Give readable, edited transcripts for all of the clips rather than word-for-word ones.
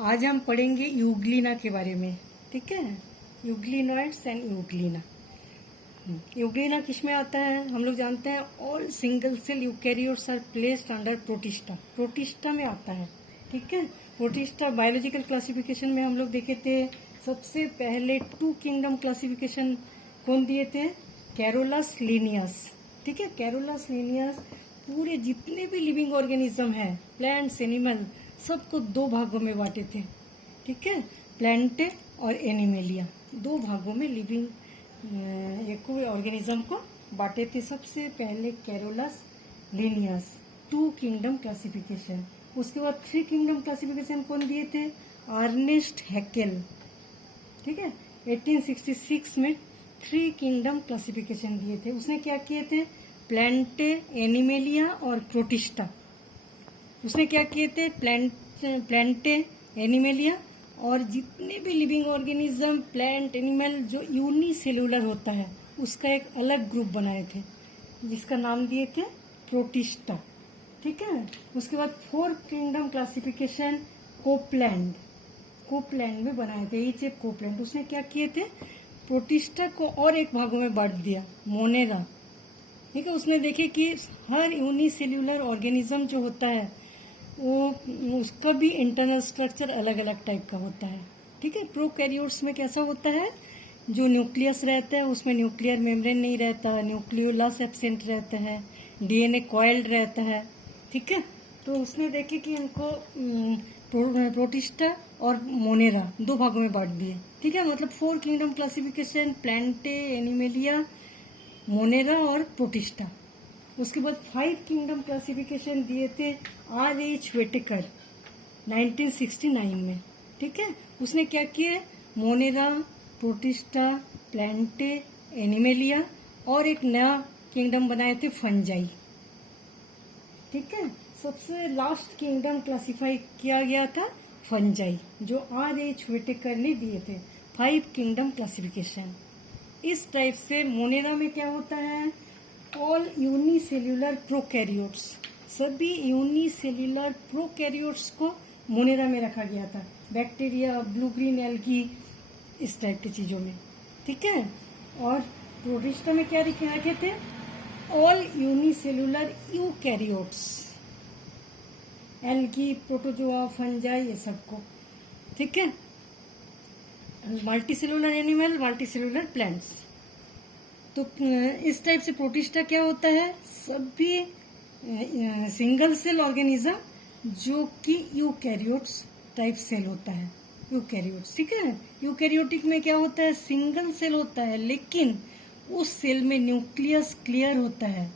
आज हम पढ़ेंगे यूग्लिना के बारे में। ठीक है, यूग्लिनॉइड्स एंड यूग्लिना। यूग्लिना किस में आता है? हम लोग जानते हैं all single cell eukaryotes are placed under protista. Protista में आता है। ठीक है, प्रोटिस्टा बायोलॉजिकल क्लासिफिकेशन में हम लोग देखे थे सबसे पहले 2 किंगडम क्लासिफिकेशन कौन दिए थे? Carolus Linnaeus. ठीक है, कैरोलस लिनियस पूरे जितने भी लिविंग ऑर्गेनिज्म है, प्लांट्स, एनिमल, सबको 2 भागों में बांटे थे। ठीक है, प्लांटे और एनिमेलिया 2 भागों में लिविंग एक ऑर्गेनिज्म को बांटे थे। सबसे पहले कैरोलस लिनियस 2 किंगडम क्लासिफिकेशन। उसके बाद 3 किंगडम क्लासिफिकेशन कौन दिए थे? Ernest Haeckel. ठीक है, 1866 में 3 किंगडम क्लासिफिकेशन दिए थे। उसने क्या किए थे? प्लांटे, एनिमेलिया और प्रोटिस्टा। उसने क्या किए थे? प्लांटे, एनिमेलिया और जितने भी लिविंग ऑर्गेनिज्म, प्लांट, एनिमल जो यूनिसेलुलर होता है उसका एक अलग ग्रुप बनाए थे जिसका नाम दिए थे प्रोटिस्टा। ठीक है, उसके बाद 4 किंगडम क्लासिफिकेशन कोपलैंड में बनाए थे। ईच ए कोपलैंड। उसने क्या किए थे? प्रोटिस्टा को और एक भागों में बांट दिया, मोनेरा। ठीक है, उसने देखे कि हर यूनिसेल्यूलर ऑर्गेनिज्म जो होता है वो उसका भी इंटरनल स्ट्रक्चर अलग अलग टाइप का होता है। ठीक है, प्रोकैरियोट्स में कैसा होता है? जो न्यूक्लियस रहता है उसमें न्यूक्लियर मेम्ब्रेन नहीं रहता, न्यूक्लियोलस एब्सेंट रहता है, डीएनए कॉइल्ड रहता है। ठीक है, तो उसने देखे कि इनको प्रोटिस्टा और मोनेरा 2 भागों में बांट दिए। ठीक है, मतलब 4 kingdom classification, Plantae, animalia, Monera और प्रोटिस्टा। उसके बाद 5 किंगडम क्लासिफिकेशन दिए थे R.H. वेटेकर 1969 में। ठीक है, उसने क्या किए? मोनेरा, प्रोटिस्टा, प्लांटे, एनिमेलिया और एक नया किंगडम बनाए थे फंजाई। ठीक है, सबसे लास्ट किंगडम क्लासिफाई किया गया था फंजाई, जो R.H. वेटेकर ने दिए थे। 5 किंगडम क्लासिफिकेशन। इस टाइप से मोनेरा में क्या होता है? ऑल यूनिसेल्यूलर प्रोकैरियोट्स, सभी यूनिसेल्यूलर प्रोकैरियोट्स को मोनेरा में रखा गया था। बैक्टीरिया, ब्लू ग्रीन एल्गी, इस टाइप की चीजों में। ठीक है, और प्रोटिस्टा में क्या रखे थे? All unicellular eukaryotes, algae, protozoa, fungi, ये सबको। ठीक है, मल्टीसेलुलर एनिमल, मल्टीसेलुलर प्लांट्स। तो इस टाइप से प्रोटिस्टा क्या होता है? सभी सिंगल सेल ऑर्गेनिज्म जो कि यूकैरियोट्स टाइप सेल होता है, यूकैरियोट्स। ठीक है, यूकैरियोटिक में क्या होता है? सिंगल सेल होता है लेकिन उस सेल में न्यूक्लियस क्लियर होता है।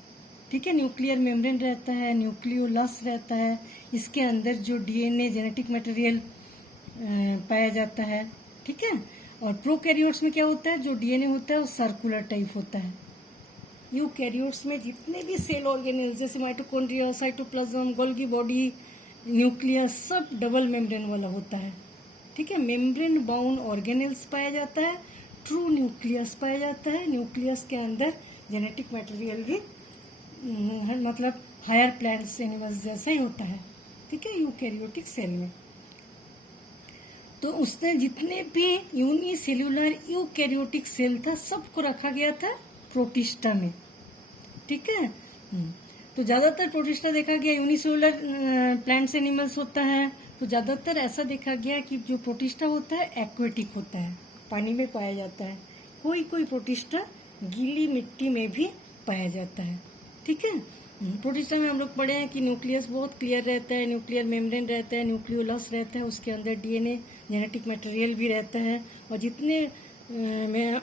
ठीक है, न्यूक्लियर मेम्ब्रेन रहता है, न्यूक्लियोलस रहता है, इसके अंदर जो डीएनए जेनेटिक मटेरियल पाया जाता है। ठीक है, और प्रोकैरियोट्स में क्या होता है? जो डीएनए होता है वो सर्कुलर टाइप होता है। यूकैरियोट्स में जितने भी सेल ऑर्गेनेल्स जैसे mitochondria, cytoplasm, Golgi body, nucleus, सब डबल मेम्ब्रेन वाला होता है। ठीक है, मेम्ब्रेन बाउंड ऑर्गेनेल्स पाया जाता है, ट्रू न्यूक्लियस पाया जाता है। न्यूक्लियस के अंदर जेनेटिक मटेरियल भी मतलब हायर प्लांट्स, एनिमल्स जैसा ही होता है। ठीक है, यूकैरियोटिक सेल में। तो उसने जितने भी यूनिसेल्यूलर यूकैरियोटिक सेल था सबको रखा गया था प्रोटिस्टा में। ठीक है, तो ज्यादातर प्रोटिस्टा देखा गया यूनिसेल्यूलर प्लांट्स, एनिमल्स होता है। तो ज्यादातर ऐसा देखा गया कि जो प्रोटिस्टा होता है एक्वेटिक होता है, पानी में पाया जाता है। कोई कोई प्रोटिस्टा गीली मिट्टी में भी पाया जाता है। ठीक है, प्रोटिस्टा में हम लोग पढ़े हैं कि न्यूक्लियस बहुत क्लियर रहता है, न्यूक्लियर मेम्ब्रेन रहता है, न्यूक्लियोलस रहता है, उसके अंदर डीएनए जेनेटिक मटेरियल भी रहता है, और जितने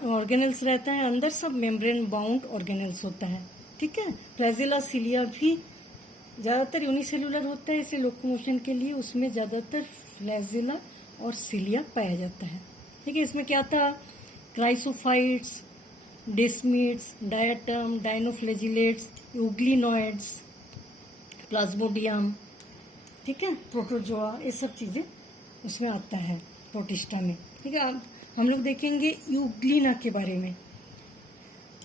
ऑर्गेनल्स रहता है अंदर सब मेम्ब्रेन बाउंड ऑर्गेनल्स होता है। ठीक है, फ्लैजेला, सिलिया भी ज़्यादातर यूनिसेलुलर होता है, इसलिए लोकोमोशन के लिए उसमें ज़्यादातर फ्लैजेला और सिलिया पाया जाता है। ठीक है, इसमें क्या था? Chrysophytes, desmids, diatom, dinoflagellates, euglenoids, plasmodium, ठीक है, प्रोटोजोआ, ये सब चीज़ें उसमें आता है प्रोटिस्टा में। ठीक है, अब हम लोग देखेंगे यूग्लिना के बारे में।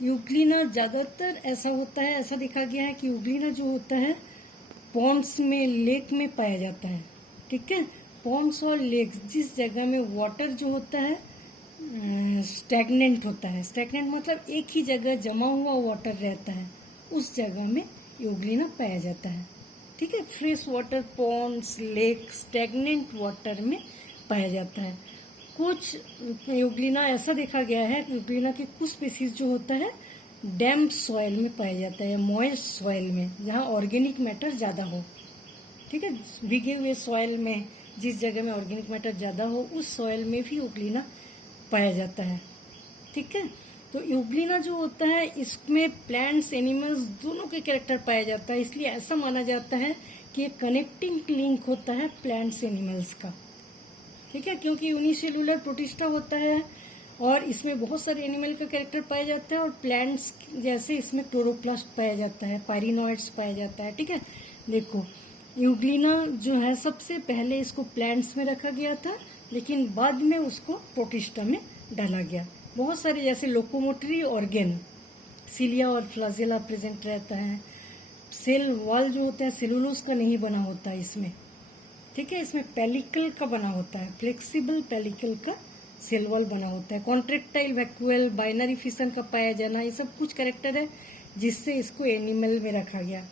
यूग्लिना ज़्यादातर ऐसा होता है, ऐसा देखा गया है कि यूग्लिना जो होता है पॉन्ड्स में, लेक में पाया जाता है। ठीक है, पॉन्ड्स और लेक्स, जिस जगह में वाटर जो होता है स्टैगनेंट होता है, स्टैगनेंट मतलब एक ही जगह जमा हुआ वाटर रहता है, उस जगह में यूग्लिना पाया जाता है। ठीक है, fresh water ponds, lake, stagnant water में पाया जाता है। कुछ यूग्लिना ऐसा देखा गया है, यूग्लिना के कुछ स्पीसीज जो होता है डैम्प सॉइल में पाया जाता है, मॉइस्ट सॉइल में, जहाँ ऑर्गेनिक मैटर ज़्यादा हो। ठीक है, भीगे हुए सॉइल में, जिस जगह में ऑर्गेनिक मैटर ज़्यादा हो, उस सॉइल में भी यूग्लिना पाया जाता है। ठीक है, तो यूग्लिना जो होता है इसमें प्लांट्स एनिमल्स दोनों के कैरेक्टर पाया जाता है, इसलिए ऐसा माना जाता है कि एक कनेक्टिंग लिंक होता है प्लांट्स एनिमल्स का। ठीक है, क्योंकि यूनिसेलुलर प्रोटिस्टा होता है और इसमें बहुत सारे एनिमल का कैरेक्टर पाया जाता है, और प्लांट्स जैसे इसमें क्लोरोप्लास्ट पाया जाता है, पायरिनॉइड्स पाया जाता है। ठीक है, देखो यूग्लिना जो है सबसे पहले इसको प्लांट्स में रखा गया था, लेकिन बाद में उसको प्रोटिस्टा में डाला गया। बहुत सारे जैसे लोकोमोटरी ऑर्गेन, सिलिया और फ्लाजेला प्रेजेंट रहता है। सेल वॉल जो होता है सेलुलोज का नहीं बना होता है इसमें। ठीक है, इसमें पेलिकल का बना होता है, फ्लेक्सिबल पेलिकल का सेल वॉल बना होता है। कॉन्ट्रेक्टाइल वैक्यूअल, बाइनरी फिशन का पाया जाना, ये सब कुछ कैरेक्टर है जिससे इसको एनिमल में रखा गया।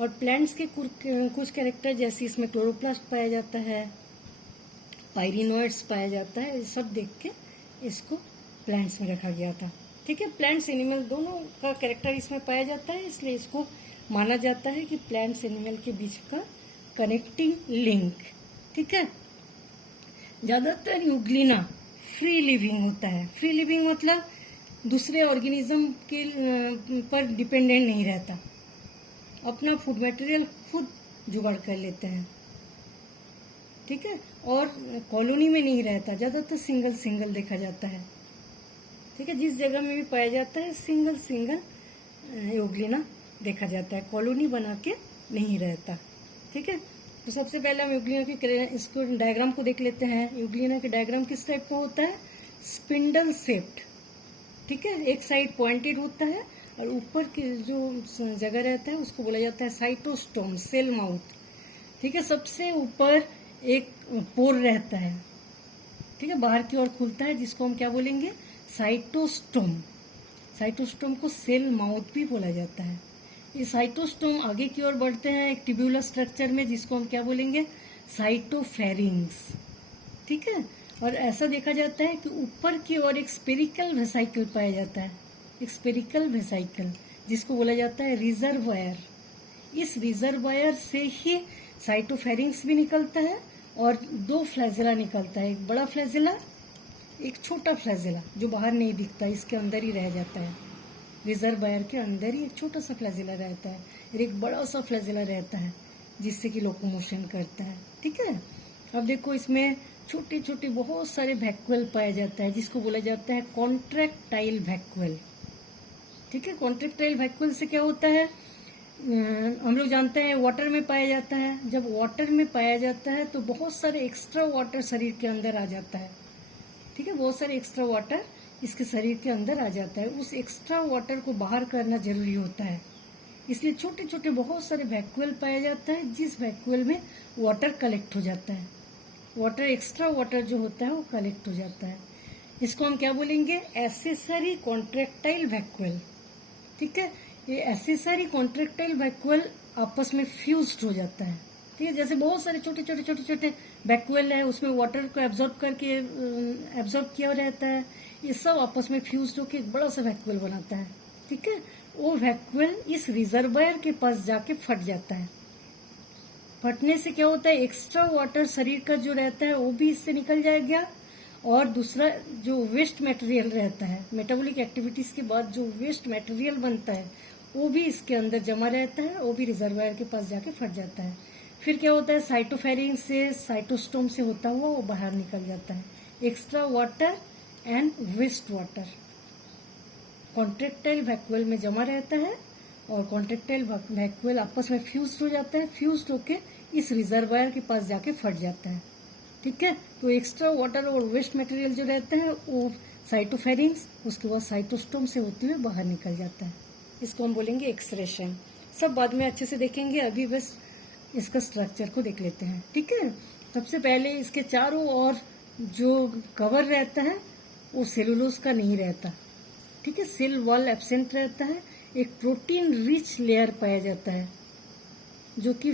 और प्लांट्स के कुछ कैरेक्टर जैसे इसमें क्लोरोप्लास्ट पाया जाता है, पायरिनॉइड्स पाया जाता है, ये सब देख के इसको प्लांट्स में रखा गया था। ठीक है, प्लांट्स एनिमल दोनों का कैरेक्टर इसमें पाया जाता है, इसलिए इसको माना जाता है कि प्लांट्स एनिमल के बीच का कनेक्टिंग लिंक। ठीक है, ज्यादातर यूग्लिना फ्री लिविंग होता है। फ्री लिविंग मतलब दूसरे ऑर्गेनिज्म के पर डिपेंडेंट नहीं रहता, अपना फूड मटेरियल खुद जुगाड़ कर लेते हैं। ठीक है, और कॉलोनी में नहीं रहता, ज्यादातर सिंगल सिंगल देखा जाता है। ठीक है, जिस जगह में भी पाया जाता है सिंगल सिंगल यूग्लिना देखा जाता है, कॉलोनी बना के नहीं रहता। ठीक है, तो सबसे पहले हम यूग्लिना के इसको डायग्राम को देख लेते हैं। यूग्लिना के डायग्राम किस टाइप का होता है? Spindle shaped. ठीक है, एक साइड पॉइंटेड होता है और ऊपर की जो जगह रहता है उसको बोला जाता है साइटोस्टोम, सेल माउथ। ठीक है, सबसे ऊपर एक पोर रहता है। ठीक है, बाहर की ओर खुलता है, जिसको हम क्या बोलेंगे? साइटोस्टोम। साइटोस्टोम को सेल माउथ भी बोला जाता है। ये साइटोस्टोम आगे की ओर बढ़ते हैं एक ट्यूब्यूलर स्ट्रक्चर में, जिसको हम क्या बोलेंगे? साइटोफेरिंग्स। ठीक है, और ऐसा देखा जाता है कि ऊपर की ओर एक स्पेरिकल वेसाइकल पाया जाता है, एक स्पेरिकल वेसाइकल, जिसको बोला जाता है रिजर्वायर। इस रिजर्वायर से ही साइटोफेरिंग्स भी निकलता है और दो फ्लैजेला निकलता है, एक बड़ा फ्लैजेला, एक छोटा फ्लैजेला जो बाहर नहीं दिखता, इसके अंदर ही रह जाता है। रिजर्वायर के अंदर ही एक छोटा सा फ्लैजेला रहता है और एक बड़ा सा फ्लैजेला रहता है, जिससे कि लोकोमोशन करता है। ठीक है, अब देखो इसमें छोटे छोटे बहुत सारे वैक्यूल पाया जाता है, जिसको बोला जाता है कॉन्ट्रैक्टाइल वैक्यूल। ठीक है, कॉन्ट्रैक्टाइल वैक्यूल से क्या होता है? हम लोग जानते हैं वाटर में पाया जाता है। जब वाटर में पाया जाता है तो बहुत सारे एक्स्ट्रा वाटर शरीर के अंदर आ जाता है। ठीक है, बहुत सारे एक्स्ट्रा वाटर इसके शरीर के अंदर आ जाता है। उस एक्स्ट्रा वाटर को बाहर करना जरूरी होता है, इसलिए छोटे छोटे बहुत सारे वैक्यूल पाया जाता है, जिस वैक्यूल में वाटर कलेक्ट हो जाता है। वाटर, एक्स्ट्रा वाटर जो होता है वो कलेक्ट हो जाता है। इसको हम क्या बोलेंगे? Accessory contractile vacuole. ठीक है, ये एसेसरी कॉन्ट्रैक्टाइल वैक्यूल आपस में फ्यूज्ड हो जाता है। ठीक है, जैसे बहुत सारे छोटे छोटे छोटे छोटे वैक्यूल है, उसमें वाटर को एब्जॉर्ब किया रहता है, ये सब आपस में फ्यूज्ड होकर एक बड़ा सा वैक्यूल बनाता है। ठीक है, वो वैक्यूल इस रिजर्वायर के पास जाके फट जाता है। फटने से क्या होता है? एक्स्ट्रा वाटर शरीर का जो रहता है वो भी इससे निकल जाएगा, और दूसरा जो वेस्ट मटेरियल रहता है, मेटाबॉलिक एक्टिविटीज के बाद जो वेस्ट मटेरियल बनता है वो भी इसके अंदर जमा रहता है, वो भी रिजर्वायर के पास जाके फट जाता है। फिर क्या होता है? साइटोफेरिंग से, साइटोस्टोम से होता हुआ वो बाहर निकल जाता है। Extra water and waste water contractile vacuole में जमा रहता है, और कॉन्ट्रैक्टाइल वैक्यूल आपस में फ्यूज्ड हो जाता है, फ्यूज्ड होके इस रिजर्वायर के पास जाके फट जाता है। ठीक है, तो एक्स्ट्रा वाटर और वेस्ट मटेरियल जो रहता है वो साइटोफेरिंग्स, उसके बाद साइटोस्टोम से होते हुए बाहर निकल जाता है। इसको हम बोलेंगे एक्सक्रेशन। सब बाद में अच्छे से देखेंगे, अभी बस इसका स्ट्रक्चर को देख लेते हैं। ठीक है, सबसे पहले इसके चारों ओर जो कवर रहता है वो सेलुलोज का नहीं रहता। ठीक है, सेल वॉल एब्सेंट रहता है। एक प्रोटीन रिच लेयर पाया जाता है जो कि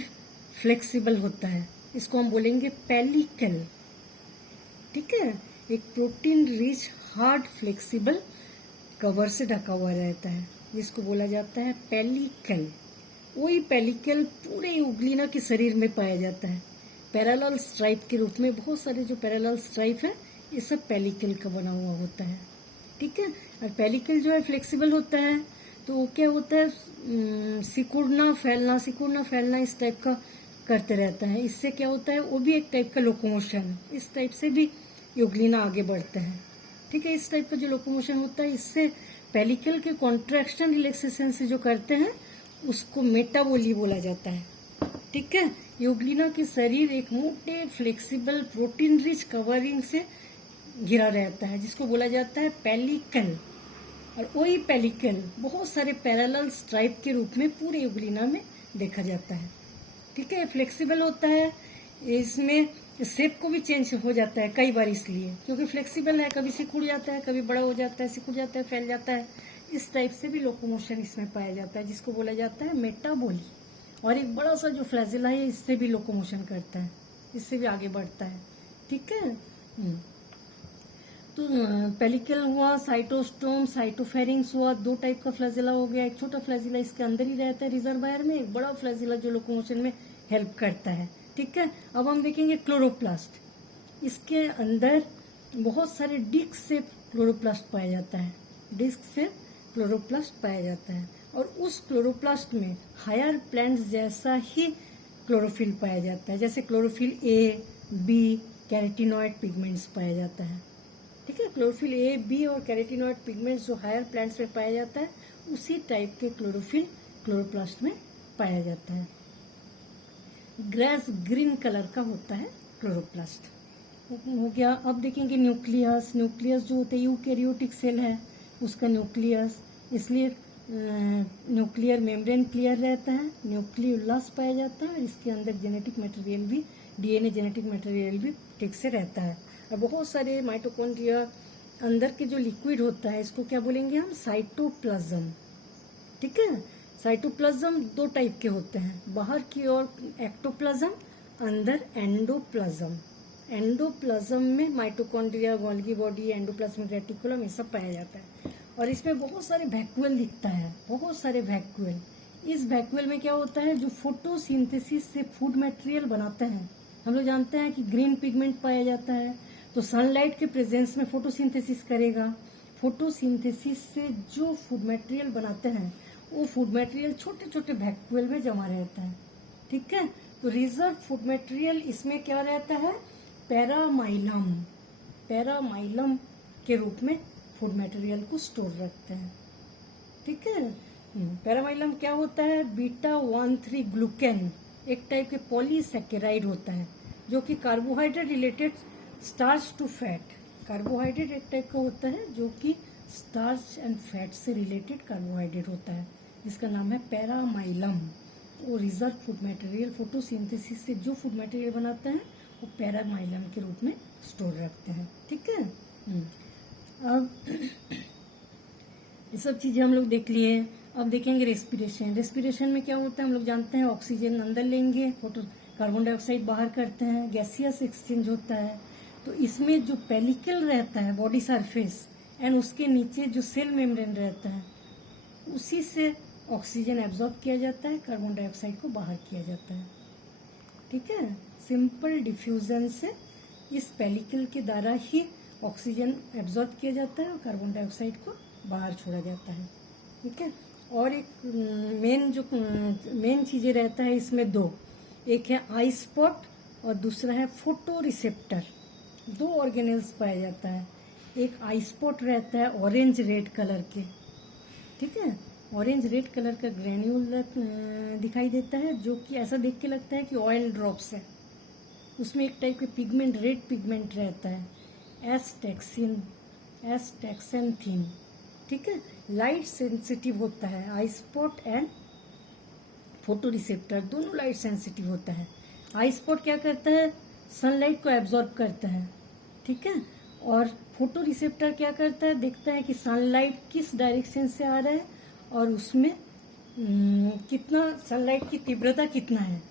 फ्लेक्सिबल होता है, इसको हम बोलेंगे पेलिकल। ठीक है, एक protein rich hard flexible cover से ढका हुआ रहता है जिसको बोला जाता है पेलिकल। वही पेलिकल पूरे यूग्लिना के शरीर में पाया जाता है पैरेलल स्ट्राइप के रूप में। बहुत सारे जो पैरेलल स्ट्राइप है ये सब पेलिकल का बना हुआ होता है। ठीक है, और पेलिकल जो है फ्लेक्सिबल होता है तो वो क्या होता है, सिकुड़ना फैलना इस टाइप का करते रहता है। इससे क्या होता है, वो भी एक टाइप का लोकोमोशन, इस टाइप से भी यूग्लिना आगे बढ़ता है। ठीक है, इस टाइप का जो लोकोमोशन होता है इससे पेलिकल के कॉन्ट्रैक्शन रिलैक्सेशन से जो करते हैं उसको मेटाबोली बोला जाता है। ठीक है, यूग्लिना के शरीर एक मोटे फ्लेक्सिबल प्रोटीन रिच कवरिंग से घिरा रहता है जिसको बोला जाता है पेलिकल। और वही पेलिकल बहुत सारे पैरेलल स्ट्राइप के रूप में पूरे यूग्लिना में देखा जाता है। ठीक है, फ्लेक्सिबल होता है, इसमें शेप को भी चेंज हो जाता है कई बार, इसलिए क्योंकि फ्लेक्सिबल है, कभी सिकुड़ जाता है, कभी बड़ा हो जाता है, सिकुड़ जाता है, फैल जाता है। इस टाइप से भी लोकोमोशन इसमें पाया जाता है जिसको बोला जाता है मेटाबोली। और एक बड़ा सा जो फ्लैजिला है इससे भी लोकोमोशन करता है, इससे भी आगे बढ़ता है। ठीक है, तो पेलिकल हुआ, साइटोस्टोम, साइटोफेरिंग्स हुआ, दो टाइप का फ्लैजिला हो गया। एक छोटा फ्लैजिला इसके अंदर ही रहता है रिजर्वायर में, एक बड़ा फ्लैजिला जो लोकोमोशन में हेल्प करता है। ठीक है, अब हम देखेंगे क्लोरोप्लास्ट। इसके अंदर बहुत सारे डिस्क से क्लोरोप्लास्ट पाया जाता है, डिस्क से क्लोरोप्लास्ट पाया जाता है। और उस क्लोरोप्लास्ट में हायर प्लांट्स जैसा ही क्लोरोफिल पाया जाता है, जैसे chlorophyll A, B, carotenoid pigments पाया जाता है। ठीक है, क्लोरोफिल ए, बी और कैरेटिनॉइड पिगमेंट्स जो हायर प्लांट्स में पाया जाता है उसी टाइप के क्लोरोफिल क्लोरोप्लास्ट में पाया जाता है। ग्रेस ग्रीन कलर का होता है क्लोरोप्लास्ट। हो गया। अब देखेंगे न्यूक्लियस। न्यूक्लियस जो होता है यूकैरियोटिक सेल है उसका न्यूक्लियस, इसलिए न्यूक्लियर मेम्ब्रेन क्लियर रहता है, न्यूक्लियोलस पाया जाता है और इसके अंदर जेनेटिक मटेरियल भी, डीएनए जेनेटिक मटेरियल भी ठीक से रहता है। और बहुत सारे माइटोकॉन्ड्रिया अंदर के जो लिक्विड होता है इसको क्या बोलेंगे हम, साइटोप्लाज्म। ठीक है, साइटोप्लाज्म दो टाइप के होते हैं, बाहर की ओर एक्टोप्लाज्म, अंदर एंडोप्लाज्म। एंडोप्लाज्म में mitochondria, Golgi body, endoplasmic reticulum ये सब पाया जाता है। और इसमें बहुत सारे वैक्यूल दिखता है, बहुत सारे वैक्यूल। इस वैक्यूल में क्या होता है, जो फोटोसिंथेसिस से फूड मटेरियल बनाते हैं। हम लोग जानते हैं कि ग्रीन पिगमेंट पाया जाता है तो सनलाइट के प्रेजेंस में फोटोसिंथेसिस करेगा। फोटोसिंथेसिस से जो फूड मटेरियल बनाते हैं वो फूड मटेरियल छोटे छोटे वैक्यूल में जमा रहता है। ठीक है, तो रिजर्व फूड मटेरियल इसमें क्या रहता है, पैरामाइलम। पैरामाइलम के रूप में फूड मटेरियल को स्टोर रखते हैं। ठीक है, पैरामाइलम क्या होता है, बीटा 1,3 ग्लूकेन एक टाइप के पॉलीसैकेराइड होता है जो कि carbohydrate related starch to fat. Carbohydrate एक टाइप का होता है जो कि स्टार्च एंड फैट से रिलेटेड कार्बोहाइड्रेट होता है जिसका नाम है पैरामाइलम। वो रिजर्व फूड मटेरियल फोटोसिंथेसिस से जो फूड मटेरियल बनाते हैं वो पैरामाइलम के रूप में स्टोर रखते हैं। ठीक है, अब ये सब चीजें हम लोग देख लिए। अब देखेंगे रेस्पिरेशन। रेस्पिरेशन में क्या होता है, हम लोग जानते हैं ऑक्सीजन अंदर लेंगे, फोटो कार्बन डाइऑक्साइड बाहर करते हैं, गैसियस एक्सचेंज होता है। तो इसमें जो पेलिकल रहता है बॉडी सरफेस एंड उसके नीचे जो सेल मेम्ब्रेन रहता है उसी से ऑक्सीजन एब्जॉर्ब किया जाता है, कार्बन डाइऑक्साइड को बाहर किया जाता है। ठीक है, सिंपल डिफ्यूजन से इस पेलिकल के द्वारा ही ऑक्सीजन एब्जॉर्ब किया जाता है और कार्बन डाइऑक्साइड को बाहर छोड़ा जाता है। ठीक है, और एक मेन चीजें रहता है इसमें दो, एक है आई स्पॉट और दूसरा है फोटो रिसेप्टर। दो ऑर्गेनेल्स पाया जाता है, एक आई स्पॉट रहता है ऑरेंज रेड कलर के। ठीक है, ऑरेंज रेड कलर का ग्रेन्यूल दिखाई देता है जो कि ऐसा देख के लगता है कि ऑयल ड्रॉप्स है। उसमें एक टाइप के पिगमेंट, रेड पिगमेंट रहता है, एस्टेक्सेंथीन। ठीक है, लाइट सेंसिटिव होता है eye spot and photo receptor, दोनों लाइट सेंसिटिव होता है। आई स्पॉट क्या करता है, सनलाइट को एब्जॉर्ब करता है, ठीक है। और फोटो रिसेप्टर क्या करता है, देखता है कि सनलाइट किस डायरेक्शन से आ रहा है और उसमें कितना सनलाइट की तीव्रता कितना है,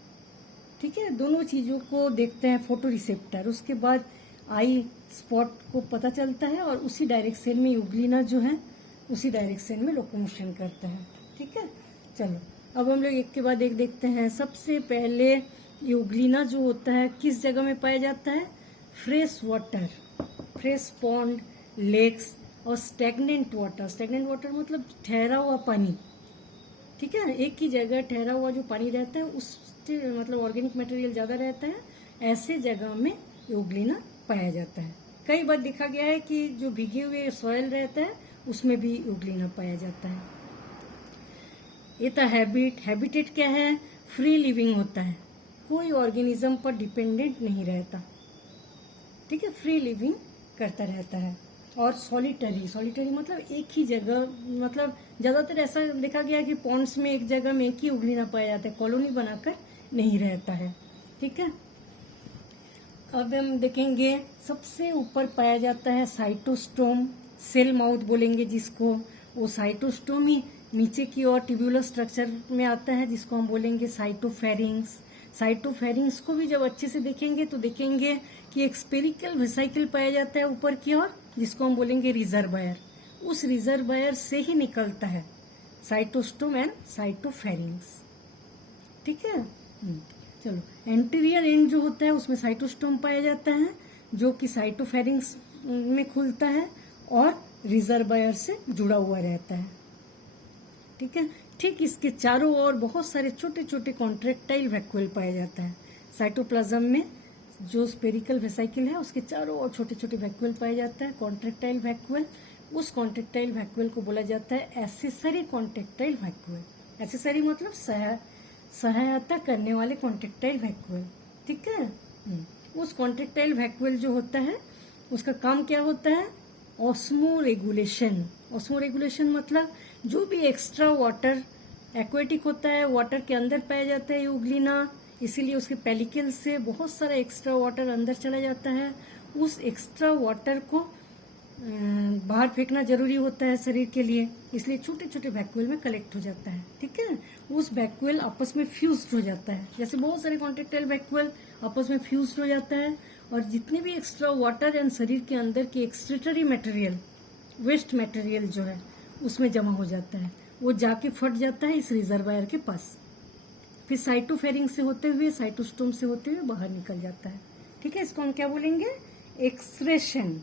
ठीक है। दोनों चीजों को देखते हैं फोटो रिसेप्टर। उसके बाद आई स्पॉट को पता चलता है और उसी डायरेक्शन में यूग्लिना जो है उसी डायरेक्शन में लोकोमोशन करता है, ठीक है। चलो अब हम लोग एक के बाद एक देखते हैं। सबसे पहले यूग्लिना जो होता है किस जगह में पाया जाता है, fresh water, fresh pond, lakes और स्टैग्नेंट वाटर। स्टैग्नेंट वाटर मतलब ठहरा हुआ पानी, ठीक है। एक ही जगह ठहरा हुआ जो पानी रहता है उस मतलब ऑर्गेनिक मटेरियल ज्यादा रहता है, ऐसे जगह में यूग्लिना पाया जाता है। कई बार देखा गया है कि जो भीगे हुए सॉइल रहता है उसमें भी यूग्लिना पाया जाता है। ये था हैबिटेट क्या है, फ्री लिविंग होता है, कोई ऑर्गेनिज्म पर डिपेंडेंट नहीं रहता, ठीक है, फ्री लिविंग करता रहता है। और सॉलिटरी मतलब एक ही जगह, मतलब ज्यादातर ऐसा देखा गया कि पॉन्ड्स में एक जगह में एक ही यूग्लिना पाया जाता है, कॉलोनी बनाकर नहीं रहता है, ठीक है। अब हम देखेंगे सबसे ऊपर पाया जाता है साइटोस्टोम, सेल माउथ बोलेंगे जिसको, वो साइटोस्टोम ही नीचे की ओर ट्यूबुलर स्ट्रक्चर में आता है जिसको हम बोलेंगे साइटोफेरिंग्स। साइटोफेरिंग्स को भी जब अच्छे से देखेंगे तो देखेंगे कि एक स्पेरिकल वेसिकल पाया जाता है ऊपर की ओर जिसको हम बोलेंगे रिजर्वायर। उस रिजर्वायर से ही निकलता है साइटोस्टोम एंड साइटोफेरिंग्स, ठीक है। चलो एंटीरियर एंड जो होता है उसमें साइटोस्टोम पाया जाता है जो कि साइटोफेरिंग्स में खुलता है और रिजर्वायर से जुड़ा हुआ रहता है, ठीक है। ठीक इसके चारों ओर बहुत सारे छोटे छोटे कॉन्ट्रेक्टाइल वैक्यूल पाया जाता है। साइटोप्लाज्म में जो स्पेरिकल वेसिकल है उसके चारों ओर छोटे छोटे वैक्यूल पाया जाता है, कॉन्ट्रेक्टाइल वैक्यूल। उस कॉन्ट्रेक्टाइल वैक्यूल को बोला जाता है एक्सेसरी कॉन्ट्रेक्टाइल वैक्यूल। एक्सेसरी मतलब सहायता करने वाले कॉन्ट्रेक्टाइल वैक्यूल, ठीक है। उस कॉन्ट्रेक्टाइल वैक्यूल जो होता है उसका काम क्या होता है, ऑस्मो रेगुलेशन। ऑस्मो रेगुलेशन मतलब जो भी एक्स्ट्रा वाटर एक्वेटिक होता है, वाटर के अंदर पाया जाता है यूग्लिना, इसीलिए उसके पेलिकल से बहुत सारा एक्स्ट्रा वाटर अंदर चला जाता है। उस एक्स्ट्रा वाटर को बाहर फेंकना जरूरी होता है शरीर के लिए, इसलिए छोटे छोटे वैक्यूल में कलेक्ट हो जाता है, ठीक है। उस वैक्यूल आपस में फ्यूज्ड हो जाता है, जैसे बहुत सारे कॉन्ट्रेक्टाइल वैक्यूल आपस में फ्यूज्ड हो जाता है और जितने भी एक्स्ट्रा वाटर एंड शरीर के अंदर की एक्सक्रीटरी मटेरियल, वेस्ट मटेरियल जो है उसमें जमा हो जाता है, वो जाके फट जाता है इस रिजर्वायर के पास, फिर साइटोफेरिंग से होते हुए साइटोस्टोम से होते हुए बाहर निकल जाता है, ठीक है। इसको हम क्या बोलेंगे, excretion.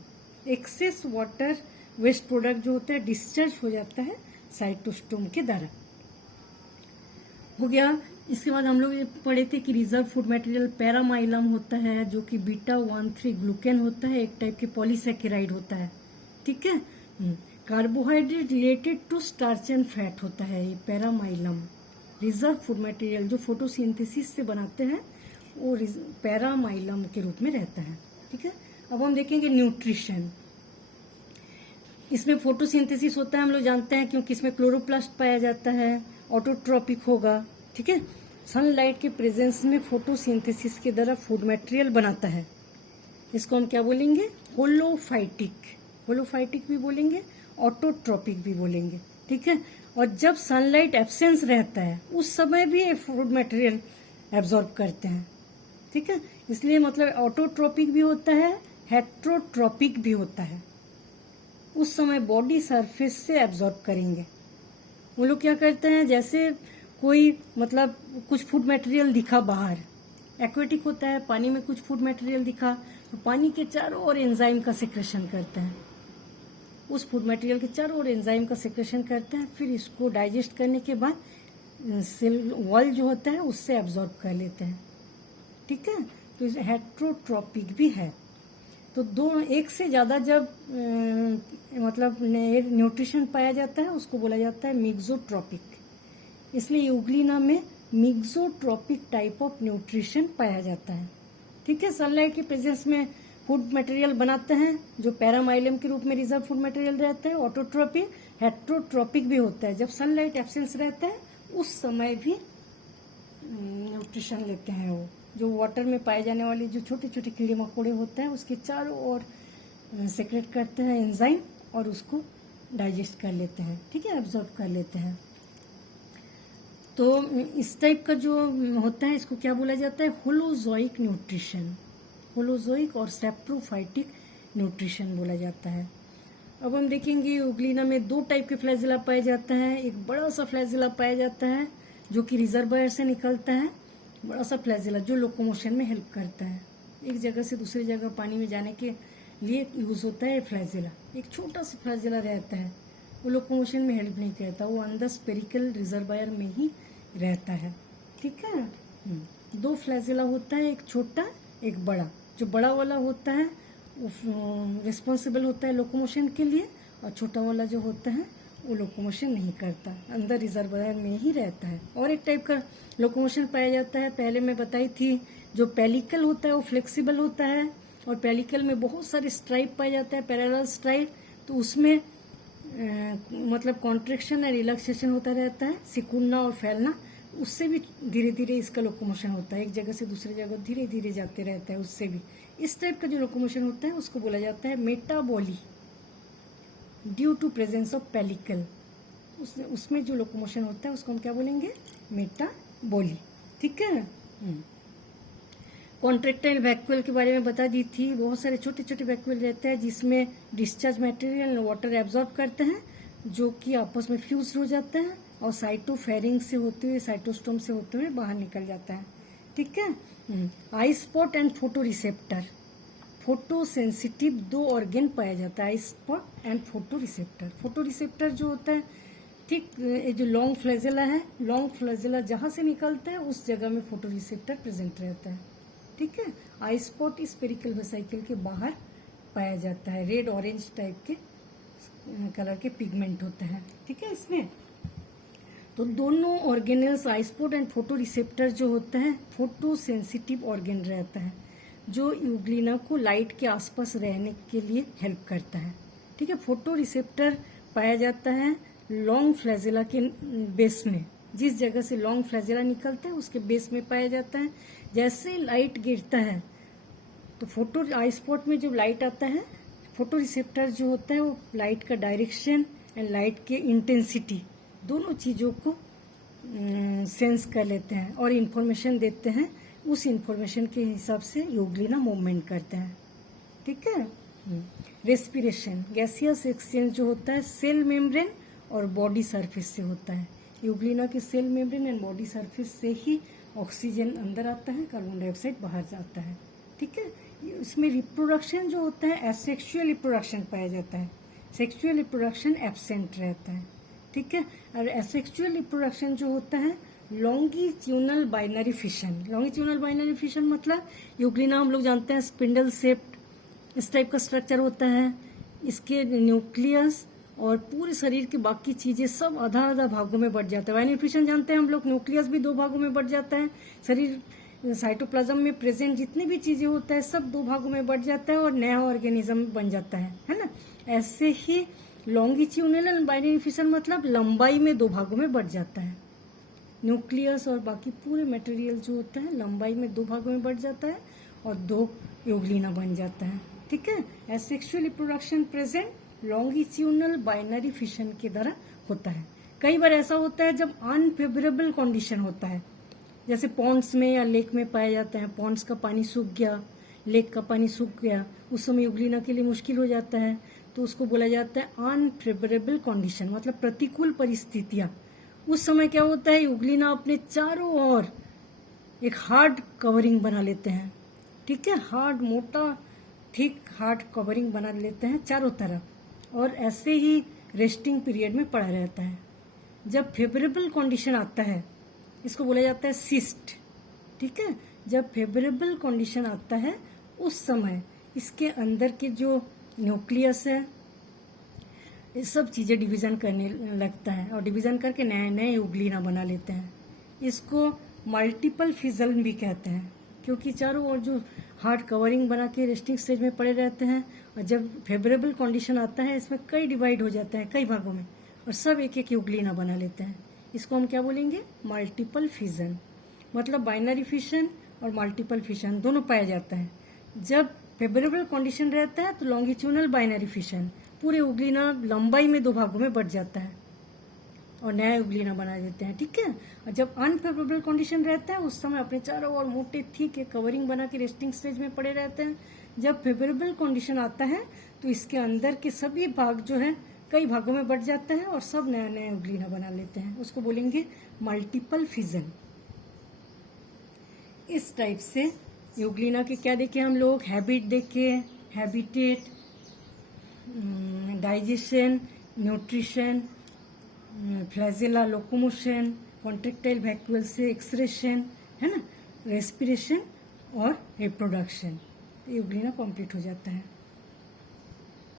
Excess water waste product जो होता है डिस्चार्ज हो जाता है साइटोस्टोम के द्वारा, हो गया। इसके बाद हम लोग ये पढ़े थे कि रिजर्व फूड मटेरियल पैरामाइलम होता है जो कि बीटा-1,3 ग्लूकेन होता है, एक टाइप के पॉलीसैकेराइड होता है, ठीक है। Carbohydrate related to starch and fat होता है ये पैरामाइलम। रिजर्व फूड मटेरियल जो फोटोसिंथेसिस से बनाते हैं वो पैरामाइलम के रूप में रहता है, ठीक है। अब हम देखेंगे न्यूट्रिशन। इसमें फोटोसिंथेसिस होता है, हम लोग जानते हैं, क्योंकि इसमें क्लोरोप्लास्ट पाया जाता है, ऑटोट्रॉपिक होगा, ठीक है। सनलाइट के प्रेजेंस में फोटोसिंथेसिस के द्वारा फूड मटेरियल बनाता है, इसको हम क्या बोलेंगे, होलोफाइटिक। होलोफाइटिक भी बोलेंगे, ऑटोट्रॉपिक भी बोलेंगे, ठीक है। और जब सनलाइट एब्सेंस रहता है उस समय भी ये फूड मटेरियल एब्जॉर्ब करते हैं, ठीक है। इसलिए मतलब ऑटोट्रॉपिक भी होता है, हेट्रोट्रॉपिक भी होता है। उस समय बॉडी सरफेस से एब्जॉर्ब करेंगे। वो लोग क्या करते हैं, जैसे कोई मतलब कुछ फूड मटेरियल दिखा बाहर, एक्वेटिक होता है, पानी में कुछ फूड मटेरियल दिखा तो पानी के चारों ओर एंजाइम का सेक्रेशन करते हैं, उस फूड मटेरियल के चारों ओर एंजाइम का सेक्रेशन करते हैं, फिर इसको डाइजेस्ट करने के बाद सेल वॉल जो होता है उससे एब्जॉर्ब कर लेते हैं, ठीक है। तो इसे हेट्रोट्रॉपिक भी है। तो दो एक से ज्यादा जब मतलब न्यूट्रिशन पाया जाता है उसको बोला जाता है मिक्सोट्रॉपिक। इसलिए यूग्लिना में मिक्सोट्रॉपिक टाइप ऑफ न्यूट्रिशन पाया जाता है, ठीक है। सनलाइट के प्रेजेंस में फूड मटेरियल बनाते हैं जो पैरामाइलम के रूप में रिजर्व फूड मटेरियल रहता है, ऑटोट्रॉपिक। हेट्रोट्रॉपिक भी होता है, जब सनलाइट एब्सेंस रहता है उस समय भी न्यूट्रिशन लेते हैं वो, जो वाटर में पाए जाने वाले जो छोटे छोटे कीड़े मकोड़े होते हैं उसके चारों ओर सेक्रेट करते हैं एंजाइम और उसको डाइजेस्ट कर लेते हैं, ठीक है, एब्जॉर्ब कर लेते हैं। तो इस टाइप का जो होता है इसको क्या बोला जाता है, होलोजोइक न्यूट्रिशन, होलोजोइक और सैप्रोफाइटिक न्यूट्रिशन बोला जाता है। अब हम देखेंगे यूग्लिना में दो टाइप के फ्लैजिला पाए जाते हैं। एक बड़ा सा फ्लैजिला पाया जाता है जो कि रिजर्वायर से निकलता है, बड़ा सा फ्लैजिला जो लोकोमोशन में हेल्प करता है, एक जगह से दूसरी जगह पानी में जाने के लिए यूज होता है फ्लैजिला। एक छोटा सा फ्लैजिला रहता है, वो लोकोमोशन में हेल्प नहीं करता, वो अंदर स्पेरिकल रिजर्वायर में ही रहता है, ठीक है। दो फ्लैजिला होता है, एक छोटा एक बड़ा। जो बड़ा वाला होता है वो रिस्पॉन्सिबल होता है लोकोमोशन के लिए, और छोटा वाला जो होता है वो लोकोमोशन नहीं करता, अंदर रिजर्वायर में ही रहता है। और एक टाइप का लोकोमोशन पाया जाता है, पहले मैं बताई थी, जो पेलिकल होता है वो फ्लेक्सिबल होता है, और पेलिकल में बहुत सारे स्ट्राइप पाए जाते हैं, पैरेलल स्ट्राइप, तो उसमें मतलब कॉन्ट्रेक्शन और रिलैक्सेशन होता रहता है, सिकुड़ना और फैलना, उससे भी धीरे धीरे इसका लोकोमोशन होता है, एक जगह से दूसरी जगह धीरे धीरे जाते रहता है, उससे भी इस टाइप का जो लोकोमोशन होता है उसको बोला जाता है metaboly, due to presence of pellicle. उसमें जो लोकोमोशन होता है उसको हम क्या बोलेंगे, मेटाबॉली, ठीक है। कॉन्ट्रेक्टाइल वैक्यूल के बारे में बता दी थी, बहुत सारे छोटे छोटे वैक्यूल रहते हैं जिसमें डिस्चार्ज मटेरियल वाटर एब्जॉर्ब करते हैं, जो कि आपस में फ्यूज हो जाते हैं और साइटोफेरिंग से होते हुए साइटोस्टोम से होते हुए बाहर निकल जाता है, ठीक है। Eye spot and photo receptor, photo sensitive दो ऑर्गेन पाया जाता है, eye spot and photo receptor. Photo receptor जो होता है, ठीक, ये जो लॉन्ग फ्लैजिला है, लॉन्ग फ्लैजिला जहां से निकलता है उस जगह में फोटो रिसेप्टर प्रेजेंट रहता है, ठीक है। आई स्पॉट स्पेरिकल वेसिकल के बाहर पाया जाता है, रेड ऑरेंज टाइप के कलर के पिगमेंट होते हैं, ठीक है इसमें। तो दोनों organelles I spot and photo receptor जो होता है फोटो सेंसिटिव ऑर्गेन रहता है, जो यूग्लिना को लाइट के आसपास रहने के लिए हेल्प करता है, ठीक है। फोटो रिसेप्टर पाया जाता है लॉन्ग फ्लैजिला के बेस में, जिस जगह से लॉन्ग फ्लैजिला निकलता है उसके बेस में पाया जाता है। जैसे लाइट गिरता है तो फोटो आई स्पॉट में जो लाइट आता है, फोटो रिसेप्टर जो होता है वो लाइट का डायरेक्शन एंड लाइट के इंटेंसिटी दोनों चीज़ों को सेंस कर लेते हैं और इन्फॉर्मेशन देते हैं, उस इन्फॉर्मेशन के हिसाब से यूग्लिना मूवमेंट करते हैं, ठीक है। रेस्पिरेशन, गैसियस एक्सचेंज जो होता है सेल मेम्ब्रेन और बॉडी सरफेस से होता है। यूग्लिना के cell membrane and body surface से ही ऑक्सीजन अंदर आता है, कार्बन डाइऑक्साइड बाहर जाता है, ठीक है। इसमें रिप्रोडक्शन जो होता है एसेक्सुअल रिप्रोडक्शन पाया जाता है, सेक्सुअल रिप्रोडक्शन एब्सेंट रहता है, ठीक है। और एसेक्सुअल रिप्रोडक्शन जो होता है longitudinal binary fission. Longitudinal binary fission मतलब यूग्लिना हम लोग जानते हैं स्पिंडल शेप्ड इस टाइप का स्ट्रक्चर होता है, इसके न्यूक्लियस और पूरे शरीर के बाकी चीजें सब आधा आधा भागों में बढ़ जाता है। बाइनरी फिशन जानते हैं हम लोग, न्यूक्लियस भी दो भागों में बढ़ जाता है, शरीर साइटोप्लाज्म में प्रेजेंट जितनी भी चीजें होता है सब दो भागों में बढ़ जाता है और नया ऑर्गेनिज्म बन जाता है ना। ऐसे ही लॉन्गिट्यूनल एंड बाइनरी फिशन मतलब लंबाई में दो भागों में बढ़ जाता है, न्यूक्लियस और बाकी पूरे मटेरियल जो होता है लंबाई में दो भागों में बढ़ जाता है और दो यूग्लिना बन जाता है, ठीक है। Asexual reproduction present longitudinal binary fission के द्वारा होता है। कई बार ऐसा होता है जब अनफेवरेबल कंडीशन होता है, जैसे पॉन्ड्स में या लेक में पाया जाता है, पॉन्ड्स का पानी सूख गया, लेक का पानी सूख गया, उस समय यूग्लिना के लिए मुश्किल हो जाता है, तो उसको बोला जाता है अनफेवरेबल कंडीशन, मतलब प्रतिकूल परिस्थितियां। उस समय क्या होता है यूग्लिना अपने चारों ओर एक हार्ड कवरिंग बना लेते हैं, ठीक है, हार्ड मोटा थिक हार्ड कवरिंग बना लेते हैं चारों तरफ, और ऐसे ही रेस्टिंग पीरियड में पड़ा रहता है। जब फेवरेबल कंडीशन आता है इसको बोला जाता है सिस्ट, ठीक है। जब फेवरेबल कंडीशन आता है उस समय इसके अंदर के जो न्यूक्लियस है ये सब चीजें डिवीजन करने लगता है और डिवीजन करके नए नए यूग्लिना बना लेते हैं। इसको मल्टीपल फिजन भी कहते हैं, क्योंकि चारों ओर जो हार्ड कवरिंग बना के रेस्टिंग स्टेज में पड़े रहते हैं, और जब फेवरेबल कंडीशन आता है इसमें कई डिवाइड हो जाते हैं कई भागों में और सब एक एक यूग्लिना बना लेते हैं। इसको हम क्या बोलेंगे, मल्टीपल फिजन। मतलब बाइनरी फिशन और मल्टीपल फिशन दोनों पाया जाता है। जब फेवरेबल कंडीशन रहता है तो लॉन्गिट्यूडनल बाइनरी फिशन, पूरे उगलीना लंबाई में 2 भागों में बढ़ जाता है और नया उगलीना बना देते हैं, ठीक है। और जब अनफेवरेबल कंडीशन रहता है उस समय अपने चारों ओर मोटे थिक एक कवरिंग बना के रेस्टिंग स्टेज में पड़े रहते हैं। जब फेवरेबल कंडीशन आता है तो इसके अंदर के सभी भाग जो है कई भागों में बढ़ जाता है और सब नया नया उगलीना बना लेते हैं, उसको बोलेंगे मल्टीपल फिजन। इस टाइप से उगलीना के क्या देखे हम लोग, हैबिट देखे, habitat, digestion, nutrition, flagella locomotion, contractile vacuole से एक्सक्रेशन, है ना, रेस्पिरेशन और रिप्रोडक्शन। ये उगलीना कंप्लीट हो जाता है।